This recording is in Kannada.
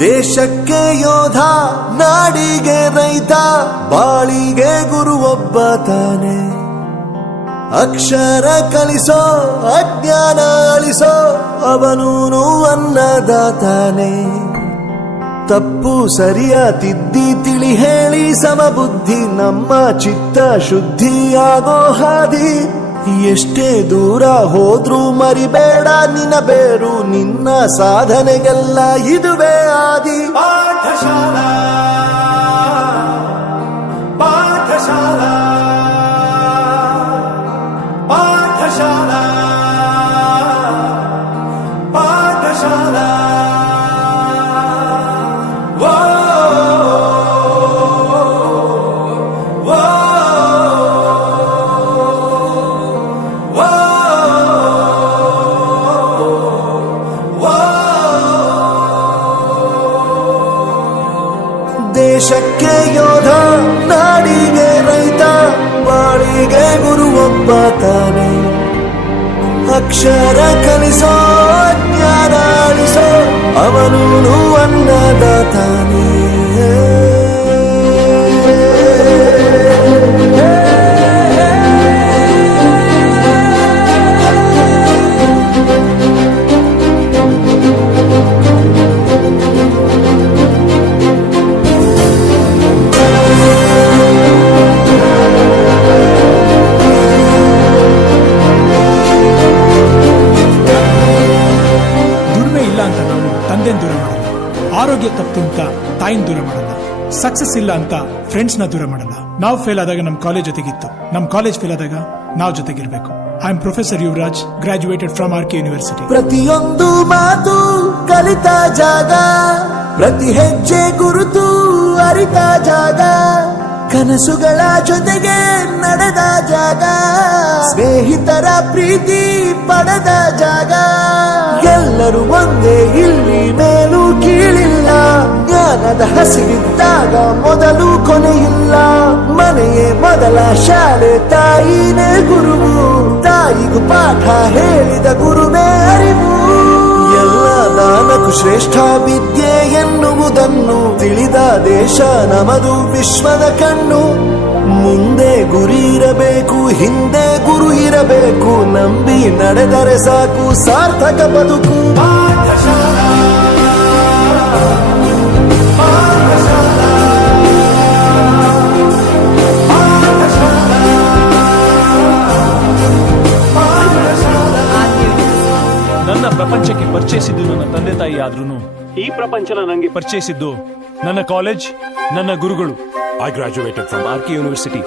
ದೇಶಕ್ಕೆ ಯೋಧ, ನಾಡಿಗೆ ರೈತ, ಬಾಳಿಗೆ ಗುರು ಒಬ್ಬ ತಾನೆ. ಅಕ್ಷರ ಕಲಿಸೋ, ಅಜ್ಞಾನ ಅಳಿಸೋ, ಅವನೂನು ಅನ್ನದಾತಾನೆ. ತಪ್ಪು ಸರಿಯ ತಿದ್ದಿ ತಿಳಿ ಹೇಳಿ ಸಮಬುದ್ಧಿ, ನಮ್ಮ ಚಿತ್ತ ಶುದ್ಧಿಯಾಗೋ ಹಾದಿ. ಎಷ್ಟೇ ದೂರ ಹೋದ್ರೂ ಮರಿಬೇಡ ನಿನ್ನ ಬೇರು, ನಿನ್ನ ಸಾಧನೆಗೆಲ್ಲ ಇದುವೇ ಆದಿ. ಪಾಠಶಾಲಾ ಪಾಠಶಾಲಾ ಪಾಠಶಾಲಾ ಪಾಠಶಾಲಾ. ದೇಶಕ್ಕೆ ಯೋಧ, ನಾಡಿಗೆ ರೈತ, ಬಾಳಿಗೆ ಗುರು ಒಬ್ಬ ತಾನೆ. ಅಕ್ಷರ ಕಲಿಸೋ, ಜ್ಞಾನ ಅಳಿಸೋ, ಅವನೂನು ಅನ್ನದಾತಾನೆ. ದೂರ ಮಾಡಲ್ಲ, ಆರೋಗ್ಯ ತಪ್ಪು ಅಂತ ತಾಯಿನ ದೂರ ಮಾಡಲ್ಲ, ಸಕ್ಸಸ್ ಇಲ್ಲ ಅಂತ ಫ್ರೆಂಡ್ಸ್ ನ ದೂರ ಮಾಡಲ್ಲ. ನಾವು ಫೇಲ್ ಆದಾಗ ನಮ್ ಕಾಲೇಜ್ ಜೊತೆಗಿತ್ತು, ನಮ್ ಕಾಲೇಜ್ ಫೇಲ್ ಆದಾಗ ನಾವು ಜೊತೆಗಿರ್ಬೇಕು. I am professor Yuvaraj, graduated from RK university. ಪ್ರತಿಯೊಂದು ಮಾತು ಕಲಿತ ಜಾಗ, ಪ್ರತಿ ಹೆಜ್ಜೆ ಗುರುತು ಅರಿತ ಜಾಗ, ಕನಸುಗಳ ಜೊತೆಗೆ ನಡೆದ ಜಾಗ, ಸ್ನೇಹಿತರ ಪ್ರೀತಿ ಪಡೆದ ಜಾಗ. ಎಲ್ಲರೂ ಒಂದೇ, ಇಲ್ಲಿ ಮೇಲೂ ಕೀಳಿಲ್ಲ, ಜ್ಞಾನದ ಹಸಿವಿದ್ದಾಗ ಮೊದಲು ಕೊನೆಯಿಲ್ಲ. ಮನೆಯೇ ಮೊದಲ ಶಾಲೆ, ತಾಯಿನೇ ಗುರುವು, ತಾಯಿಗೂ ಪಾಠ ಹೇಳಿದ ಗುರುವೇ ಅರಿವು. ಎಲ್ಲ ದಾನಕ್ಕೂ ಶ್ರೇಷ್ಠ ವಿದ್ಯೆ ಎನ್ನುವುದನ್ನು ತಿಳಿದ ದೇಶ ನಮದು, ವಿಶ್ವದ ಕಣ್ಣು. ಮುಂದೆ ಗುರಿ ಇರಬೇಕು, ಹಿಂದೆ ಗುರು ಇರಬೇಕು, ನಂಬಿ ನಡೆದರೆ ಸಾಕು ಸಾರ್ಥಕ ಬದುಕು. ಪಾಠಶಾಲಾ ಪಾಠಶಾಲಾ ಪಾಠಶಾಲಾ. ನನ್ನ ಪ್ರಪಂಚಕ್ಕೆ ಪರಿಚಯಿಸಿದ್ದು ನನ್ನ ತಂದೆ ತಾಯಿ ಆದ್ರೂ ಈ ಪ್ರಪಂಚನ ನನಗೆ ಪರಿಚಯಿಸಿದ್ದು ನನ್ನ ಕಾಲೇಜ್, ನನ್ನ ಗುರುಗಳು. I graduated from RK university.